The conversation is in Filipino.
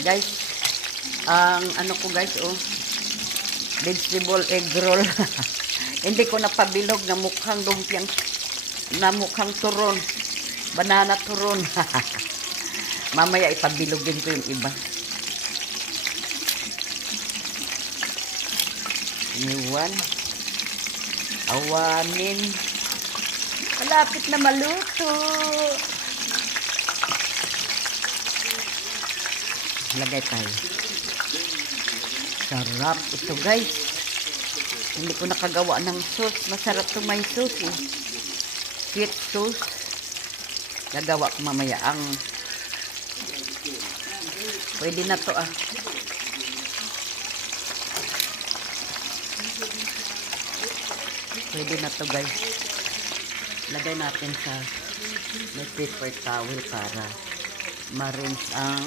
Guys, ang ano ko guys, oh, vegetable egg roll. Hindi ko napabilog na mukhang lumpiang, na mukhang turon. Banana turon. Mamaya ipabilogin ko yung iba. Iwan. Awanin. Malapit na maluto. Lagay tayo. Sarap ito guys. Hindi ko nakagawa ng sauce. Masarap to may sauce eh. Sweet sauce. Gagawa ko mamaya ang pwede na to ah. Pwede na to guys. Lagay natin sa may paper towel para ma-rinse ang